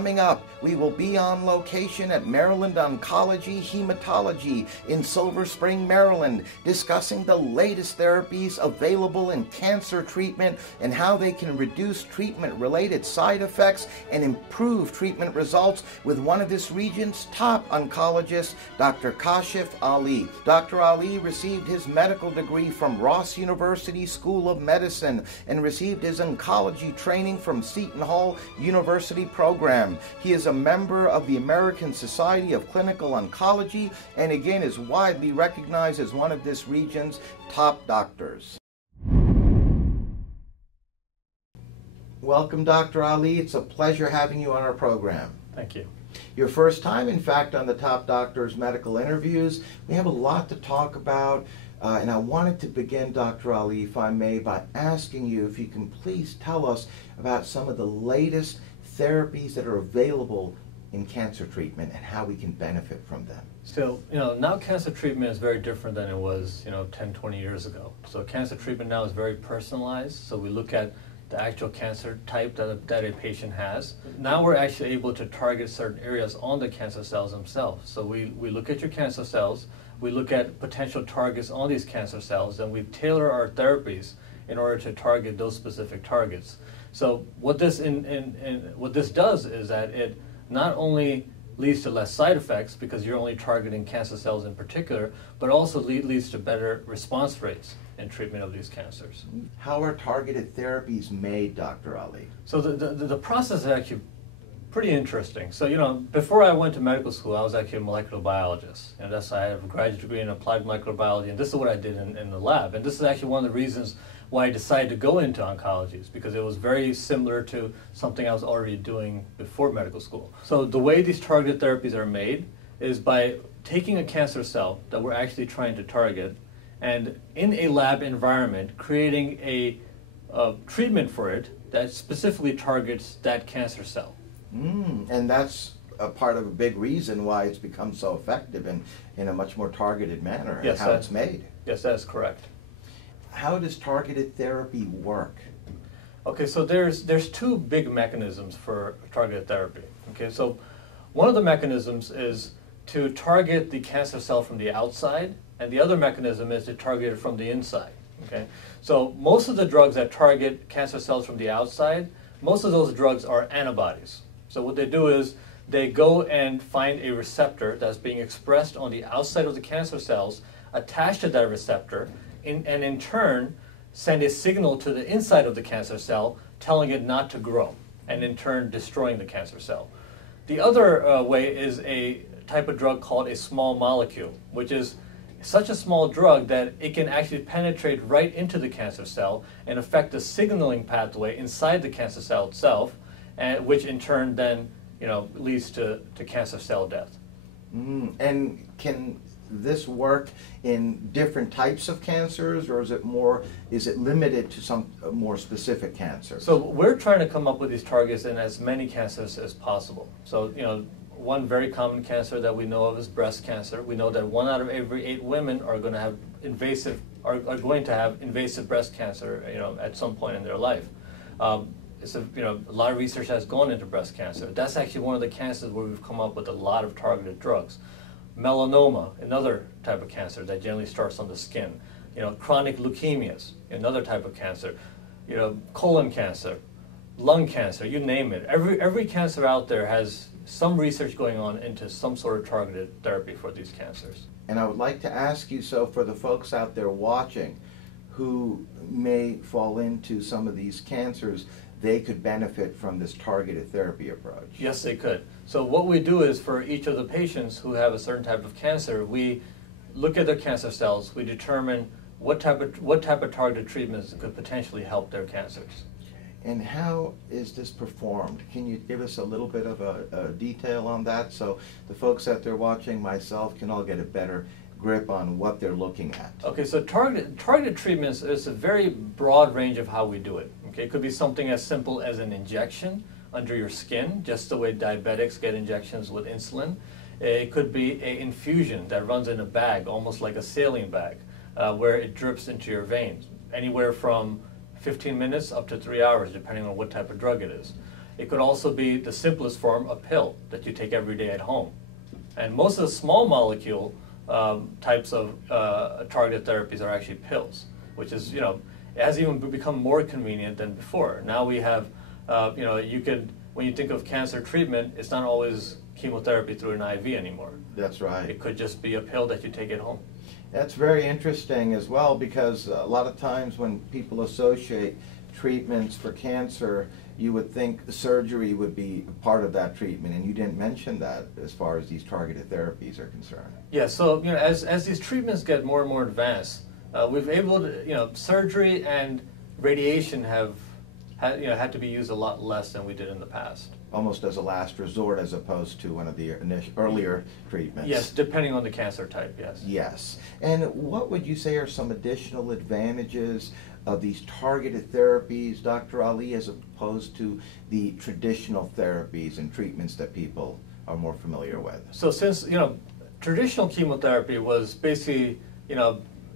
Coming up, we will be on location at Maryland Oncology Hematology in Silver Spring, Maryland, discussing the latest therapies available in cancer treatment and how they can reduce treatment-related side effects and improve treatment results with one of this region's top oncologists, Dr. Kashif Ali. Dr. Ali received his medical degree from Ross University School of Medicine and received his oncology training from Seton Hall University program. He is a member of the American Society of Clinical Oncology and again is widely recognized as one of this region's top doctors. Welcome, Dr. Ali. It's a pleasure having you on our program. Thank you. Your first time, in fact, on the Top Doctors Medical Interviews. We have a lot to talk about, and I wanted to begin, Dr. Ali, if I may, by asking you if you can please tell us about some of the latest therapies that are available in cancer treatment and how we can benefit from them. So, now cancer treatment is very different than it was, 10, 20 years ago. So cancer treatment now is very personalized. So we look at the actual cancer type that a patient has. Now we're actually able to target certain areas on the cancer cells themselves. So we look at your cancer cells, we look at potential targets on these cancer cells, and we tailor our therapies in order to target those specific targets. So what this what this does is that it not only leads to less side effects because you're only targeting cancer cells in particular, but also leads to better response rates in treatment of these cancers. How are targeted therapies made, Dr. Ali? So the process is actually pretty interesting. So, before I went to medical school, I was actually a molecular biologist. I have a graduate degree in applied molecular biology, and this is what I did in the lab. And this is actually one of the reasons why I decided to go into oncology, is because it was very similar to something I was already doing before medical school. So the way these targeted therapies are made is by taking a cancer cell that we're actually trying to target, and in a lab environment, creating a treatment for it that specifically targets that cancer cell. And that's a part of a big reason why it's become so effective in a much more targeted manner, yes, and how it's made. Yes, that is correct. How does targeted therapy work? Okay, so there's two big mechanisms for targeted therapy. Okay, so one of the mechanisms is to target the cancer cell from the outside, and the other mechanism is to target it from the inside. Okay, so most of the drugs that target cancer cells from the outside, most of those drugs are antibodies. So what they do is they go and find a receptor that's being expressed on the outside of the cancer cells, attach to that receptor, and in turn send a signal to the inside of the cancer cell telling it not to grow, and in turn destroying the cancer cell. The other way is a type of drug called a small molecule, which is such a small drug that it can actually penetrate right into the cancer cell and affect the signaling pathway inside the cancer cell itself, and which in turn then leads to cancer cell death. And can this work in different types of cancers, or is it limited to some more specific cancers? So we're trying to come up with these targets in as many cancers as possible. So one very common cancer that we know of is breast cancer. We know that 1 out of every 8 women are going to have invasive breast cancer, at some point in their life. A lot of research has gone into breast cancer. That's actually one of the cancers where we've come up with a lot of targeted drugs. Melanoma, another type of cancer that generally starts on the skin. Chronic leukemias, another type of cancer. Colon cancer, lung cancer, you name it. Every cancer out there has some research going on into some sort of targeted therapy for these cancers. And I would like to ask you, so for the folks out there watching who may fall into some of these cancers, they could benefit from this targeted therapy approach. Yes, they could. So what we do is for each of the patients who have a certain type of cancer, we look at their cancer cells, we determine what type of targeted treatments could potentially help their cancers. And how is this performed? Can you give us a little bit of a detail on that so the folks out there watching, myself, can all get a better grip on what they're looking at? Okay, so targeted treatments is a very broad range of how we do it. Okay, it could be something as simple as an injection under your skin, just the way diabetics get injections with insulin. It could be an infusion that runs in a bag, almost like a saline bag, where it drips into your veins, anywhere from 15 minutes up to 3 hours, depending on what type of drug it is. It could also be the simplest form, a pill that you take every day at home. And most of the small molecule types of targeted therapies are actually pills, which is, it has even become more convenient than before. Now we have, you could, when you think of cancer treatment, it's not always chemotherapy through an IV anymore. That's right. It could just be a pill that you take at home. That's very interesting as well, because a lot of times when people associate treatments for cancer, you would think surgery would be part of that treatment, and you didn't mention that as far as these targeted therapies are concerned. Yeah, so as these treatments get more and more advanced, we've able to, surgery and radiation have had to be used a lot less than we did in the past. Almost as a last resort, as opposed to one of the earlier treatments. Yes, depending on the cancer type, yes. Yes. And what would you say are some additional advantages of these targeted therapies, Dr. Ali, as opposed to the traditional therapies and treatments that people are more familiar with? So since, traditional chemotherapy was basically,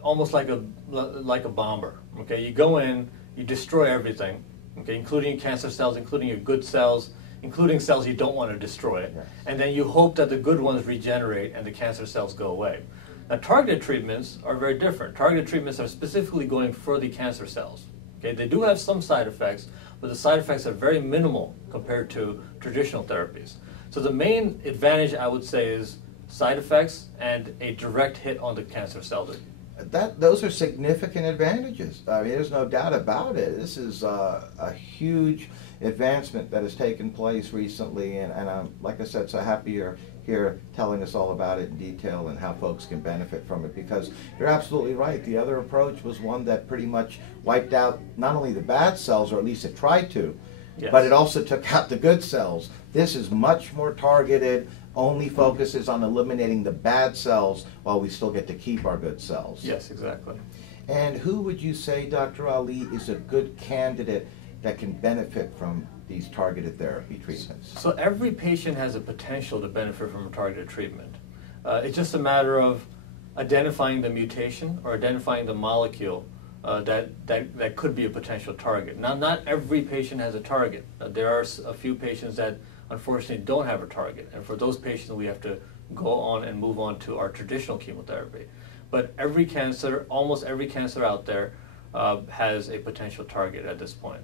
almost like a bomber, okay? You go in, you destroy everything, okay, including cancer cells, including your good cells, including cells you don't want to destroy, yes. And then you hope that the good ones regenerate and the cancer cells go away. Now, targeted treatments are very different. Targeted treatments are specifically going for the cancer cells. Okay, they do have some side effects, but the side effects are very minimal compared to traditional therapies. So the main advantage, I would say, is side effects and a direct hit on the cancer cell. Those are significant advantages. I mean, there's no doubt about it. This is a huge advancement that has taken place recently, and I'm, like I said, so happy you're here telling us all about it in detail and how folks can benefit from it, because you're absolutely right. The other approach was one that pretty much wiped out not only the bad cells, or at least it tried to, yes, but it also took out the good cells. This is much more targeted, only focuses on eliminating the bad cells while we still get to keep our good cells. Yes, exactly. And who would you say, Dr. Ali, is a good candidate that can benefit from these targeted therapy treatments? So every patient has a potential to benefit from a targeted treatment. It's just a matter of identifying the mutation or identifying the molecule that could be a potential target. Now, not every patient has a target. There are a few patients that unfortunately don't have a target, and for those patients we have to go on and move on to our traditional chemotherapy. But every cancer, almost every cancer out there has a potential target at this point.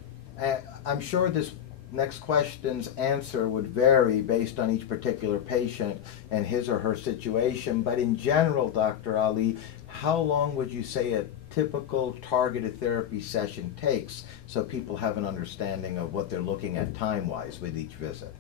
I'm sure this next question's answer would vary based on each particular patient and his or her situation, but in general, Dr. Ali, how long would you say a typical targeted therapy session takes, so people have an understanding of what they're looking at time-wise with each visit?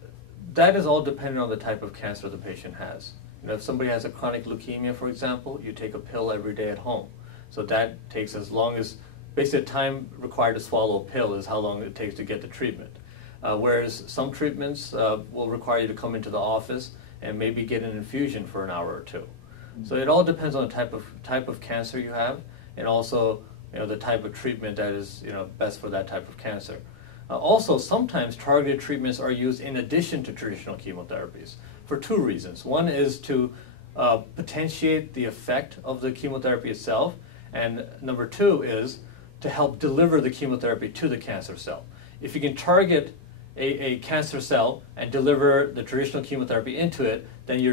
That is all dependent on the type of cancer the patient has. If somebody has a chronic leukemia, for example, you take a pill every day at home. So that takes as long as, basically the time required to swallow a pill is how long it takes to get the treatment. Whereas some treatments will require you to come into the office and maybe get an infusion for an hour or two. Mm-hmm. So it all depends on the type of cancer you have, and also the type of treatment that is best for that type of cancer. Also, sometimes targeted treatments are used in addition to traditional chemotherapies for two reasons. One is to potentiate the effect of the chemotherapy itself, and number two is to help deliver the chemotherapy to the cancer cell. If you can target a cancer cell and deliver the traditional chemotherapy into it, then you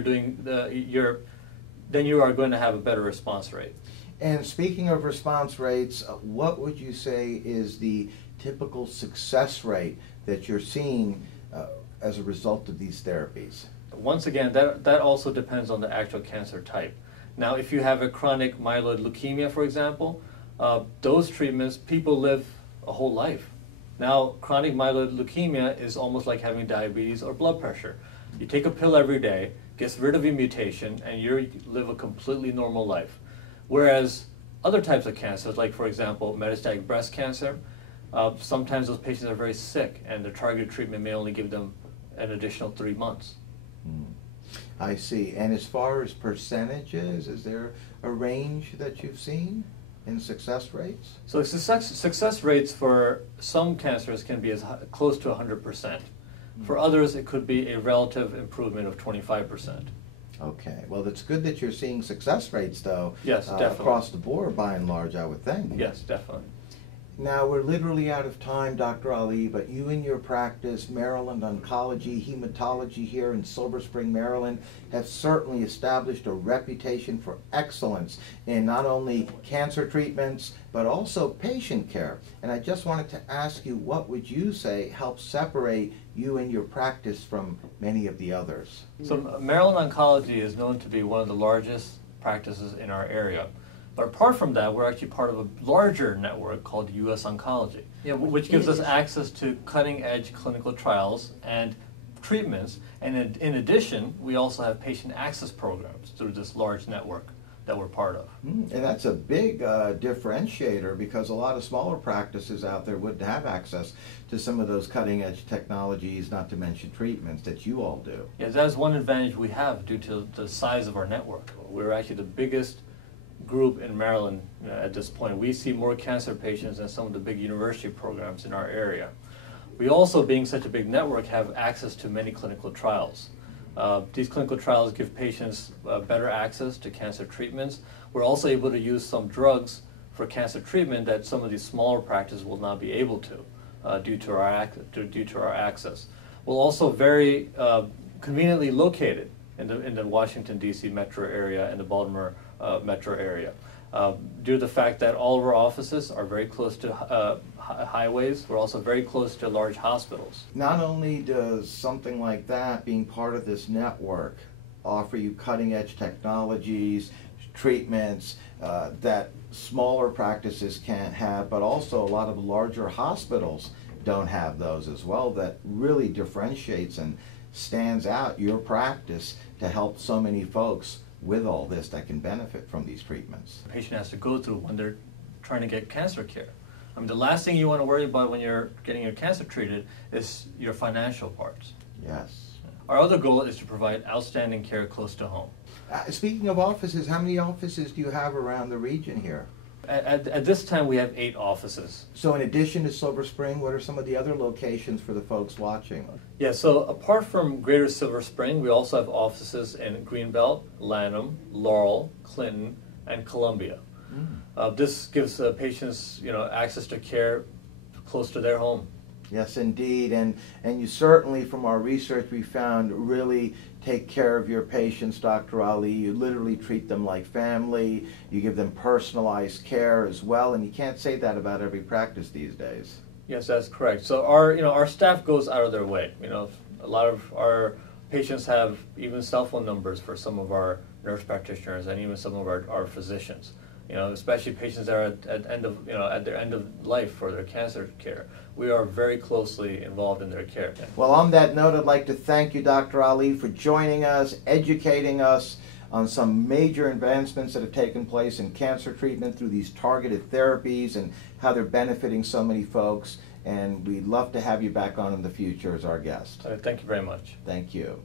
are going to have a better response rate. And speaking of response rates, what would you say is the typical success rate that you're seeing as a result of these therapies? Once again, that also depends on the actual cancer type. Now, if you have a chronic myeloid leukemia, for example, those treatments, people live a whole life. Now, chronic myeloid leukemia is almost like having diabetes or blood pressure. You take a pill every day, gets rid of your mutation, and you live a completely normal life. Whereas other types of cancers, like for example, metastatic breast cancer, sometimes those patients are very sick, and the targeted treatment may only give them an additional 3 months. I see. And as far as percentages, is there a range that you've seen in success rates? So success rates for some cancers can be as close to 100%. For others, it could be a relative improvement of 25%. Okay. Well, it's good that you're seeing success rates, though. Yes, definitely. Across the board, by and large, I would think. Yes, definitely. Now, we're literally out of time, Dr. Ali, but you in your practice, Maryland Oncology, Hematology here in Silver Spring, Maryland, have certainly established a reputation for excellence in not only cancer treatments, but also patient care. And I just wanted to ask you, what would you say helps separate you and your practice from many of the others? So Maryland Oncology is known to be one of the largest practices in our area. But apart from that, we're actually part of a larger network called U.S. Oncology, which gives us access to cutting-edge clinical trials and treatments. And in addition, we also have patient access programs through this large network that we're part of. And that's a big differentiator, because a lot of smaller practices out there wouldn't have access to some of those cutting-edge technologies, not to mention treatments that you all do. Yes, that is one advantage we have due to the size of our network. We're actually the biggest group in Maryland at this point. We see more cancer patients than some of the big university programs in our area. We also, being such a big network, have access to many clinical trials. These clinical trials give patients better access to cancer treatments. We're also able to use some drugs for cancer treatment that some of these smaller practices will not be able to due to our access. We're also very conveniently located in the Washington, D.C. metro area and the Baltimore metro area. Due to the fact that all of our offices are very close to highways, we're also very close to large hospitals. Not only does something like that, being part of this network, offer you cutting-edge technologies, treatments that smaller practices can't have, but also a lot of larger hospitals don't have those as well. That really differentiates and stands out your practice to help so many folks with all this that can benefit from these treatments. The patient has to go through when they're trying to get cancer care. I mean, the last thing you want to worry about when you're getting your cancer treated is your financial parts. Yes. Our other goal is to provide outstanding care close to home. Speaking of offices, how many offices do you have around the region here? At this time, we have 8 offices. So in addition to Silver Spring, what are some of the other locations for the folks watching? Yeah, so apart from Greater Silver Spring, we also have offices in Greenbelt, Lanham, Laurel, Clinton, and Columbia. This gives patients, access to care close to their home. Yes, indeed, and you certainly, from our research, we found really take care of your patients, Dr. Ali. You literally treat them like family. You give them personalized care as well, and you can't say that about every practice these days. Yes, that's correct. So our staff goes out of their way. A lot of our patients have even cell phone numbers for some of our nurse practitioners and even some of our physicians. Especially patients that are at their end of life for their cancer care. We are very closely involved in their care. Well, on that note, I'd like to thank you, Dr. Ali, for joining us, educating us on some major advancements that have taken place in cancer treatment through these targeted therapies and how they're benefiting so many folks. And we'd love to have you back on in the future as our guest. Thank you very much. Thank you.